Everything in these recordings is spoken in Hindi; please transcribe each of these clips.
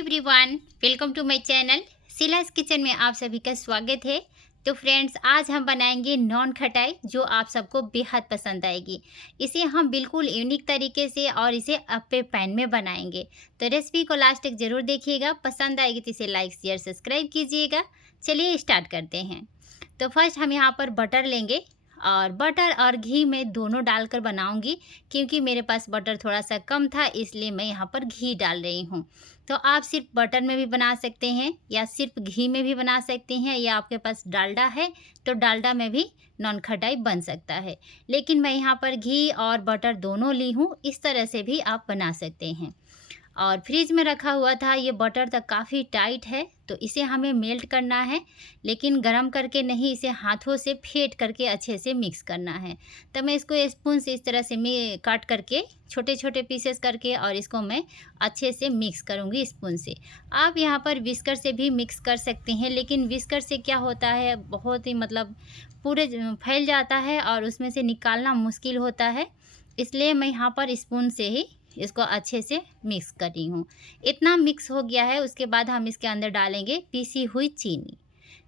Everyone, welcome to my channel Sheela's kitchen में आप सभी का स्वागत है। तो फ्रेंड्स, आज हम बनाएंगे नॉन खटाई जो आप सबको बेहद पसंद आएगी। इसे हम बिल्कुल यूनिक तरीके से और इसे अपने पैन में बनाएंगे। तो रेसिपी को लास्ट तक ज़रूर देखिएगा, पसंद आएगी तो इसे लाइक शेयर सब्सक्राइब कीजिएगा। चलिए स्टार्ट करते हैं। तो फर्स्ट हम यहाँ पर बटर लेंगे और बटर और घी मैं दोनों डालकर बनाऊंगी, क्योंकि मेरे पास बटर थोड़ा सा कम था इसलिए मैं यहाँ पर घी डाल रही हूँ। तो आप सिर्फ बटर में भी बना सकते हैं या सिर्फ घी में भी बना सकते हैं, या आपके पास डालडा है तो डालडा में भी नॉन खटाई बन सकता है। लेकिन मैं यहाँ पर घी और बटर दोनों ली हूँ, इस तरह से भी आप बना सकते हैं। और फ्रिज में रखा हुआ था, ये बटर तक काफ़ी टाइट है तो इसे हमें मेल्ट करना है, लेकिन गरम करके नहीं, इसे हाथों से फेंट करके अच्छे से मिक्स करना है। तो मैं इसको स्पून से इस तरह से मैं काट करके छोटे छोटे पीसेस करके और इसको मैं अच्छे से मिक्स करूँगी स्पून से। आप यहाँ पर विस्कर से भी मिक्स कर सकते हैं, लेकिन विस्कर से क्या होता है, बहुत ही पूरे फैल जाता है और उसमें से निकालना मुश्किल होता है। इसलिए मैं यहाँ पर स्पून से ही इसको अच्छे से मिक्स कर रही हूँ। इतना मिक्स हो गया है, उसके बाद हम इसके अंदर डालेंगे पीसी हुई चीनी।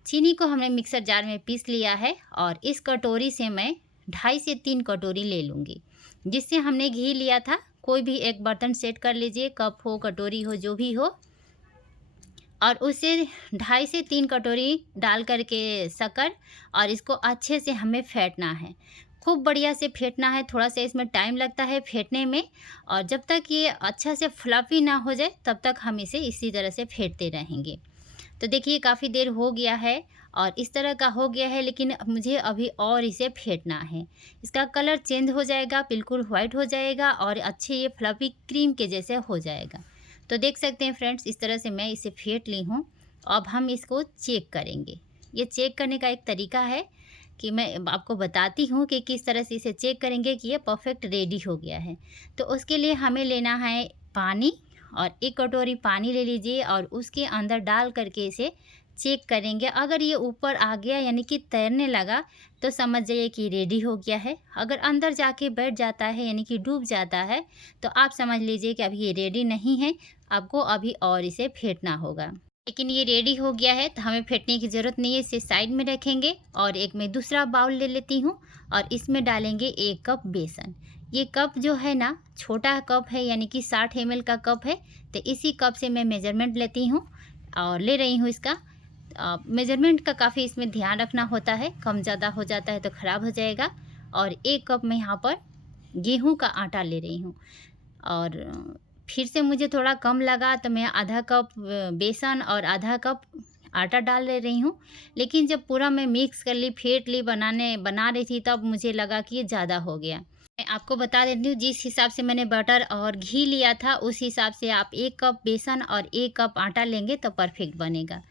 चीनी को हमने मिक्सर जार में पीस लिया है और इस कटोरी से मैं 2.5 से 3 कटोरी ले लूँगी। जिससे हमने घी लिया था, कोई भी एक बर्तन सेट कर लीजिए, कप हो, कटोरी हो, जो भी हो, और उसे 2.5 से 3 कटोरी डाल करके शक्कर, और इसको अच्छे से हमें फेंटना है। खूब बढ़िया से फेंटना है, थोड़ा सा इसमें टाइम लगता है फेंटने में, और जब तक ये अच्छा से फ्लफी ना हो जाए तब तक हम इसे इसी तरह से फेंटते रहेंगे। तो देखिए काफ़ी देर हो गया है और इस तरह का हो गया है, लेकिन मुझे अभी और इसे फेंटना है। इसका कलर चेंज हो जाएगा, बिल्कुल वाइट हो जाएगा और अच्छे ये फ्लफी क्रीम के जैसे हो जाएगा। तो देख सकते हैं फ्रेंड्स, इस तरह से मैं इसे फेंट ली हूँ। अब हम इसको चेक करेंगे। ये चेक करने का एक तरीका है कि मैं आपको बताती हूँ कि किस तरह से इसे चेक करेंगे कि ये परफेक्ट रेडी हो गया है। तो उसके लिए हमें लेना है पानी, और 1 कटोरी पानी ले लीजिए और उसके अंदर डाल करके इसे चेक करेंगे। अगर ये ऊपर आ गया यानी कि तैरने लगा तो समझ जाइए कि रेडी हो गया है। अगर अंदर जाके बैठ जाता है यानी कि डूब जाता है तो आप समझ लीजिए कि अभी ये रेडी नहीं है, आपको अभी और इसे फेंटना होगा। लेकिन ये रेडी हो गया है तो हमें फेंटने की ज़रूरत नहीं है, इसे साइड में रखेंगे। और एक मैं दूसरा बाउल ले लेती हूँ और इसमें डालेंगे 1 कप बेसन। ये कप जो है ना, छोटा कप है यानी कि 60 ml का कप है, तो इसी कप से मैं मेजरमेंट लेती हूँ और ले रही हूँ इसका। मेजरमेंट का काफ़ी इसमें ध्यान रखना होता है, कम ज़्यादा हो जाता है तो ख़राब हो जाएगा। और 1 कप मैं यहाँ पर गेहूँ का आटा ले रही हूँ, और फिर से मुझे थोड़ा कम लगा तो मैं आधा कप बेसन और आधा कप आटा डाल ले रही हूँ। लेकिन जब पूरा मैं मिक्स कर ली, फेंट ली, बना रही थी, तब मुझे लगा कि ये ज़्यादा हो गया। मैं आपको बता देती हूँ, जिस हिसाब से मैंने बटर और घी लिया था उस हिसाब से आप 1 कप बेसन और 1 कप आटा लेंगे तो परफेक्ट बनेगा।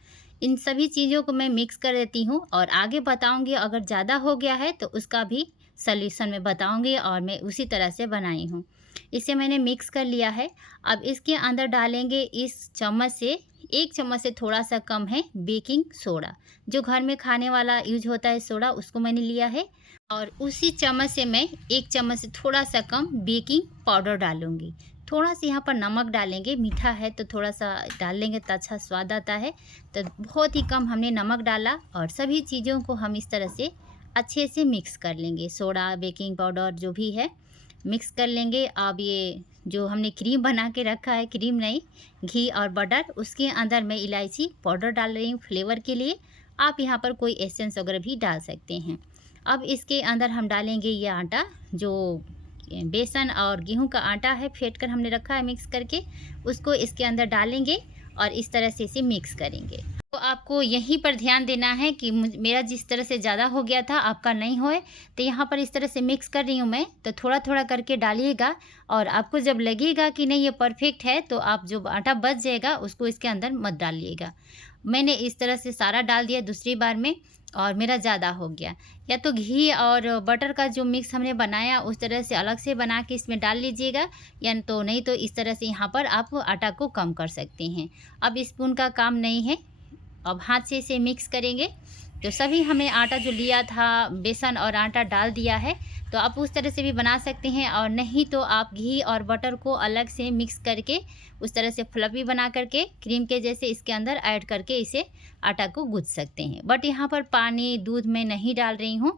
इन सभी चीज़ों को मैं मिक्स कर देती हूँ और आगे बताऊँगी, अगर ज़्यादा हो गया है तो उसका भी सॉल्यूशन मैं बताऊँगी, और मैं उसी तरह से बनाई हूँ। इसे मैंने मिक्स कर लिया है। अब इसके अंदर डालेंगे इस चम्मच से, 1 चम्मच से थोड़ा सा कम है बेकिंग सोडा, जो घर में खाने वाला यूज होता है सोडा, उसको मैंने लिया है। और उसी चम्मच से मैं 1 चम्मच से थोड़ा सा कम बेकिंग पाउडर डालूँगी। थोड़ा सा यहाँ पर नमक डालेंगे, मीठा है तो थोड़ा सा डाल लेंगे तो अच्छा स्वाद आता है। तो बहुत ही कम हमने नमक डाला और सभी चीज़ों को हम इस तरह से अच्छे से मिक्स कर लेंगे। सोडा, बेकिंग पाउडर जो भी है मिक्स कर लेंगे। अब ये जो हमने क्रीम बना के रखा है, क्रीम नहीं, घी और बटर, उसके अंदर मैं इलायची पाउडर डाल रही हूँ फ्लेवर के लिए। आप यहाँ पर कोई एसेंस वगैरह भी डाल सकते हैं। अब इसके अंदर हम डालेंगे ये आटा, जो बेसन और गेहूं का आटा है, फेंट कर हमने रखा है मिक्स करके, उसको इसके अंदर डालेंगे और इस तरह से इसे मिक्स करेंगे। तो आपको यहीं पर ध्यान देना है कि मेरा जिस तरह से ज़्यादा हो गया था आपका नहीं होए। तो यहाँ पर इस तरह से मिक्स कर रही हूँ मैं, तो थोड़ा थोड़ा करके डालिएगा। और आपको जब लगेगा कि नहीं ये परफेक्ट है तो आप जो आटा बच जाएगा उसको इसके अंदर मत डालिएगा। मैंने इस तरह से सारा डाल दिया दूसरी बार में और मेरा ज़्यादा हो गया। या तो घी और बटर का जो मिक्स हमने बनाया उस तरह से अलग से बना के इसमें डाल लीजिएगा, या तो नहीं तो इस तरह से यहाँ पर आप आटा को कम कर सकते हैं। अब स्पून का काम नहीं है, अब हाथ से इसे मिक्स करेंगे तो सभी हमने आटा जो लिया था बेसन और आटा डाल दिया है। तो आप उस तरह से भी बना सकते हैं, और नहीं तो आप घी और बटर को अलग से मिक्स करके उस तरह से फ्लफी बना करके क्रीम के जैसे इसके अंदर ऐड करके इसे आटा को गूँथ सकते हैं। बट यहाँ पर पानी दूध में नहीं डाल रही हूँ,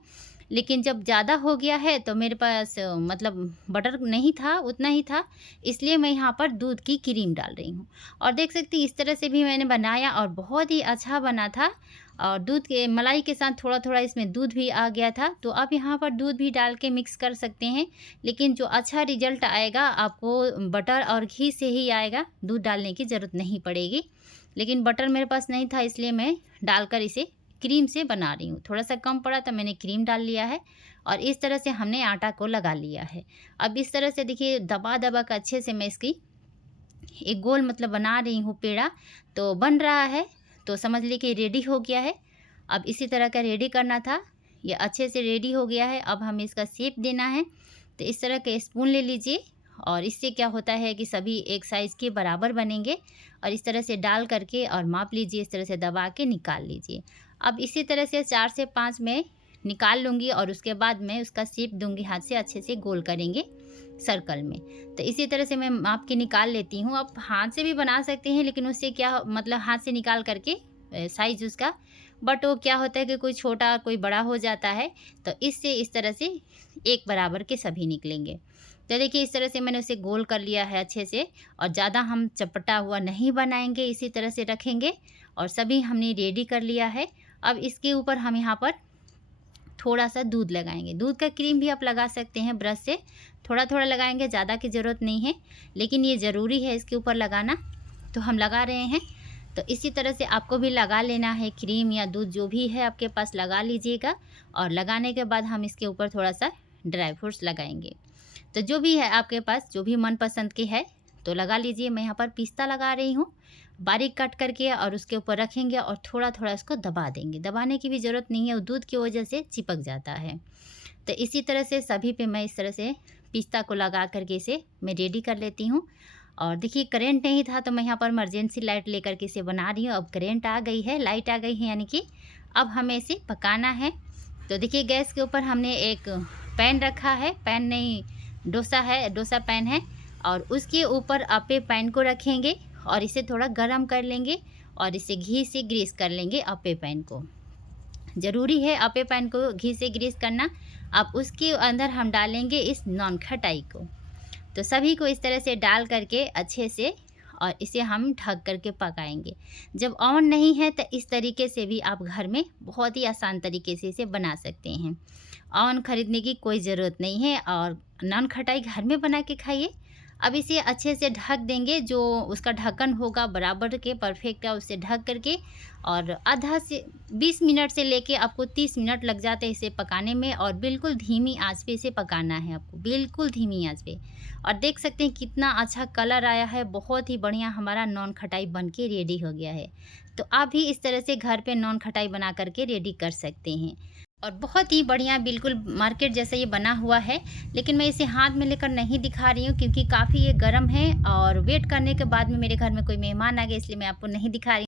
लेकिन जब ज़्यादा हो गया है तो मेरे पास मतलब बटर नहीं था, उतना ही था, इसलिए मैं यहाँ पर दूध की क्रीम डाल रही हूँ। और देख सकती हैं इस तरह से भी मैंने बनाया और बहुत ही अच्छा बना था। और दूध के मलाई के साथ थोड़ा-थोड़ा इसमें दूध भी आ गया था, तो आप यहाँ पर दूध भी डाल के मिक्स कर सकते हैं। लेकिन जो अच्छा रिज़ल्ट आएगा आपको बटर और घी से ही आएगा, दूध डालने की ज़रूरत नहीं पड़ेगी। लेकिन बटर मेरे पास नहीं था, इसलिए मैं डालकर इसे क्रीम से बना रही हूँ। थोड़ा-सा कम पड़ा तो मैंने क्रीम डाल लिया है, और इस तरह से हमने आटा को लगा लिया है। अब इस तरह से देखिए दबा-दबा कर अच्छे से मैं इसकी एक गोल मतलब बना रही हूँ पेड़ा, तो बन रहा है, तो समझ लीजिए कि रेडी हो गया है। अब इसी तरह का रेडी करना था, ये अच्छे से रेडी हो गया है। अब हमें इसका शेप देना है, तो इस तरह के स्पून ले लीजिए, और इससे क्या होता है कि सभी एक साइज़ के बराबर बनेंगे। और इस तरह से डाल करके और माप लीजिए, इस तरह से दबा के निकाल लीजिए। अब इसी तरह से 4 से 5 मैं निकाल लूँगी, और उसके बाद मैं उसका शेप दूँगी, हाथ से अच्छे से गोल करेंगे सर्कल में। तो इसी तरह से मैं माप के निकाल लेती हूँ। आप हाथ से भी बना सकते हैं, लेकिन उससे क्या मतलब हाथ से निकाल करके साइज़ उसका, बट वो क्या होता है कि कोई छोटा कोई बड़ा हो जाता है, तो इससे इस तरह से एक बराबर के सभी निकलेंगे। तो देखिए इस तरह से मैंने उसे गोल कर लिया है अच्छे से, और ज़्यादा हम चपटा हुआ नहीं बनाएंगे, इसी तरह से रखेंगे। और सभी हमने रेडी कर लिया है। अब इसके ऊपर हम यहाँ पर थोड़ा-सा दूध लगाएँगे। दूध का क्रीम भी आप लगा सकते हैं ब्रश से, थोड़ा-थोड़ा लगाएँगे, ज़्यादा की ज़रूरत नहीं है, लेकिन ये ज़रूरी है इसके ऊपर लगाना, तो हम लगा रहे हैं। तो इसी तरह से आपको भी लगा लेना है, क्रीम या दूध जो भी है आपके पास लगा लीजिएगा। और लगाने के बाद हम इसके ऊपर थोड़ा-सा ड्राई फ्रूट्स लगाएँगे। तो जो भी है आपके पास, जो भी मनपसंद के है तो लगा लीजिए। मैं यहाँ पर पिस्ता लगा रही हूँ, बारीक कट करके, और उसके ऊपर रखेंगे और थोड़ा-थोड़ा इसको दबा देंगे। दबाने की भी ज़रूरत नहीं है, वो दूध की वजह से चिपक जाता है। तो इसी तरह से सभी पे मैं इस तरह से पिस्ता को लगा करके इसे मैं रेडी कर लेती हूँ। और देखिए करेंट नहीं था, तो मैं यहाँ पर इमरजेंसी लाइट लेकर के इसे बना रही हूँ। अब करेंट आ गई है, लाइट आ गई है, यानी कि अब हमें इसे पकाना है। तो देखिए गैस के ऊपर हमने एक पैन रखा है, पैन नहीं डोसा है, डोसा पैन है, और उसके ऊपर अपे पैन को रखेंगे और इसे थोड़ा गरम कर लेंगे, और इसे घी से ग्रीस कर लेंगे अपे पैन को। ज़रूरी है अपे पैन को घी से ग्रीस करना। अब उसके अंदर हम डालेंगे इस नॉन खटाई को। तो सभी को इस तरह से डाल करके अच्छे से, और इसे हम ढक करके पकाएंगे। जब ओवन नहीं है तो इस तरीके से भी आप घर में बहुत ही आसान तरीके से इसे बना सकते हैं। ओवन ख़रीदने की कोई ज़रूरत नहीं है, और नॉन खटाई घर में बना के खाइए। अब इसे अच्छे से ढक देंगे, जो उसका ढक्कन होगा बराबर के परफेक्ट है, उससे ढक करके, और आधा से 20 मिनट से लेके आपको 30 मिनट लग जाते हैं इसे पकाने में। और बिल्कुल धीमी आंच पे इसे पकाना है आपको, बिल्कुल धीमी आंच पे। और देख सकते हैं कितना अच्छा कलर आया है, बहुत ही बढ़िया हमारा नॉन खटाई बन के रेडी हो गया है। तो आप भी इस तरह से घर पे नॉन खटाई बना करके रेडी कर सकते हैं, और बहुत ही बढ़िया बिल्कुल मार्केट जैसा ये बना हुआ है। लेकिन मैं इसे हाथ में लेकर नहीं दिखा रही हूँ, क्योंकि काफ़ी ये गर्म है, और वेट करने के बाद में मेरे घर में कोई मेहमान आ गए, इसलिए मैं आपको नहीं दिखा रही हूँ।